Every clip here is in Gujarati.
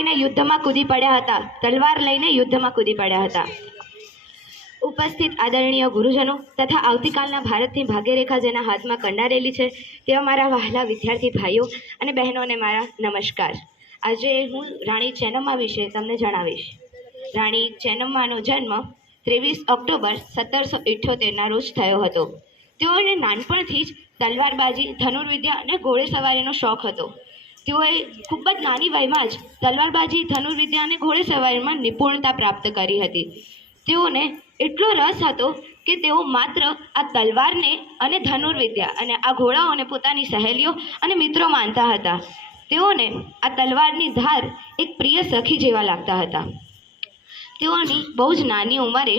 લઈને યુદ્ધમાં કૂદી પડ્યા હતા, તલવાર લઈને યુદ્ધમાં કૂદી પડ્યા હતા। ઉપસ્થિત આદરણીય ગુરુજનો તથા આવતીકાલના ભારતની ભાગ્યરેખા જેના હાથમાં કંડારેલી છે તેવા મારા વહાલા વિદ્યાર્થી ભાઈઓ અને બહેનોને મારા નમસ્કાર। આજે હું રાણી ચેન્નમ્મા વિશે તમને જણાવીશ। રાણી ચેન્નમ્માનો જન્મ 23 ઓક્ટોબર 1778ના રોજ થયો હતો। તેઓને નાનપણથી જ તલવારબાજી, ધનુર્વિદ્યા અને ઘોડેસવારીનો શોખ હતો। તેઓએ ખૂબ જ નાની વયમાં જ તલવારબાજી, ધનુર્વિદ્યા અને ઘોડેસવારીમાં નિપુણતા પ્રાપ્ત કરી હતી। તેઓને એટલો રસ હતો કે તેઓ માત્ર આ તલવારને અને ધનુર્વિદ્યા અને આ ઘોડાઓને પોતાની સહેલીઓ અને મિત્રો માનતા હતા। તેઓને આ તલવારની ધાર એક પ્રિય સખી જેવા લાગતા હતા। તેઓની બહુ જ નાની ઉંમરે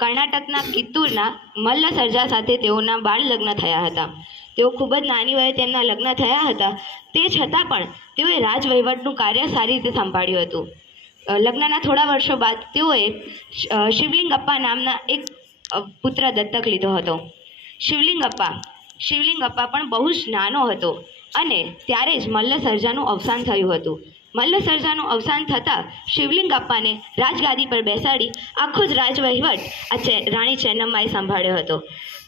કર્ણાટકના કિત્તુરના મલ્લ સર્જા સાથે તેઓના બાળ લગ્ન થયા હતા। તેઓ ખૂબ જ નાની વયે તેમના લગ્ન થયા હતા, તે છતાં પણ તેઓએ રાજવહીવટનું કાર્ય સારી રીતે સંભાળ્યું હતું। લગ્નના થોડા વર્ષો બાદ તેઓએ શિવલિંગપ્પા નામના એક પુત્ર દત્તક લીધો હતો। શિવલિંગપ્પા પણ બહુ જ નાનો હતો અને ત્યારે જ મલ્લ સર્જાનું અવસાન થયું હતું। મલ્લ સર્જાનું અવસાન થતાં શિવલિંગપ્પાને રાજગાદી પર બેસાડી આખો જ રાજવહીવટ રાણી ચેન્નમ્માએ સંભાળ્યો હતો।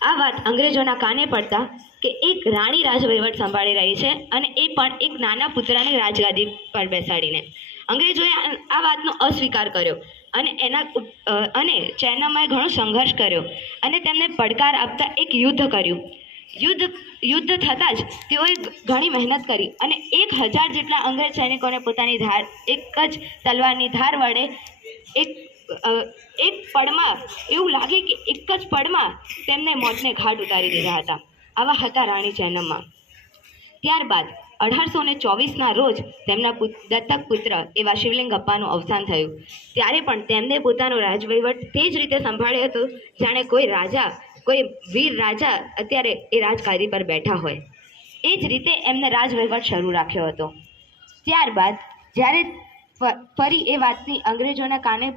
આ વાત અંગ્રેજોના કાને પડતા કે એક રાણી રાજવહીવટ સંભાળી રહી છે અને એ પણ એક નાના પુત્રને રાજગાદી પર બેસાડીને, અંગ્રેજોએ આ વાતનો અસ્વીકાર કર્યો અને ચેન્નમ્માએ ઘણો સંઘર્ષ કર્યો અને તેમને પડકાર આપતા એક યુદ્ધ કર્યું। યુદ્ધ થતાં જ તેઓએ ઘણી મહેનત કરી અને 1000 જેટલા અંગ્રેજ સૈનિકોને પોતાની ધાર, એક જ તલવારની ધાર વડે એક પળમાં એવું લાગે કે એક જ પળમાં તેમને મોતને ઘાટ ઉતારી દીધા હતા। આવા હતા રાણી ચેન્નમ્મા। ત્યારબાદ 1824ના રોજ તેમના દત્તક પુત્ર એવા શિવલિંગપ્પાનું અવસાન થયું। ત્યારે પણ તેમને પોતાનો રાજવહીવટ તે જ રીતે સંભાળ્યો હતો જાણે કોઈ વીર રાજા અત્યારે એ રાજગાદી પર બેઠા હોય। એ જ રીતે એમને રાજવહીવટ શરૂ રાખ્યો હતો। ત્યારબાદ જ્યારે ફરી એ વાતની અંગ્રેજોના કાને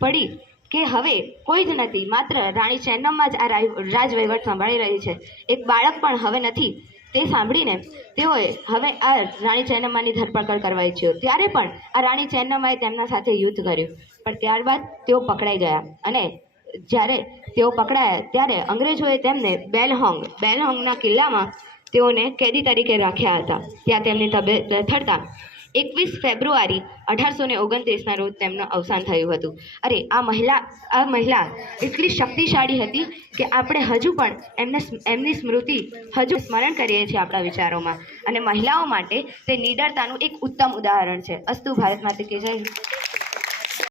પડી કે હવે કોઈ જ નથી, માત્ર રાણી ચેન્નમ્મા જ આ રાજવહીવટ સંભાળી રહી છે, એક બાળક પણ હવે નથી, તે સાંભળીને તેઓએ હવે આ રાણી ચેન્નમ્માની ધરપકડ કરવા ઈચ્છ્યો। ત્યારે પણ આ રાણી ચેન્નમ્માએ તેમના સાથે યુદ્ધ કર્યું, પણ ત્યારબાદ તેઓ પકડાઈ ગયા અને જ્યારે તેઓ પકડાયા ત્યારે અંગ્રેજોએ તેમને બેલહોંગના કિલ્લામાં તેઓને કેદી તરીકે રાખ્યા હતા। ત્યાં તેમની તબિયત લથડતા 21 ફેબ્રુઆરી 1829ના રોજ તેમનું અવસાન થયું હતું। અરે આ મહિલા એટલી શક્તિશાળી હતી કે આપણે હજુ પણ એમની સ્મૃતિ હજુ સ્મરણ કરીએ છીએ આપણા વિચારોમાં, અને મહિલાઓ માટે તે નિડરતાનું એક ઉત્તમ ઉદાહરણ છે। અસ્તુ ભારત માતા કી જય।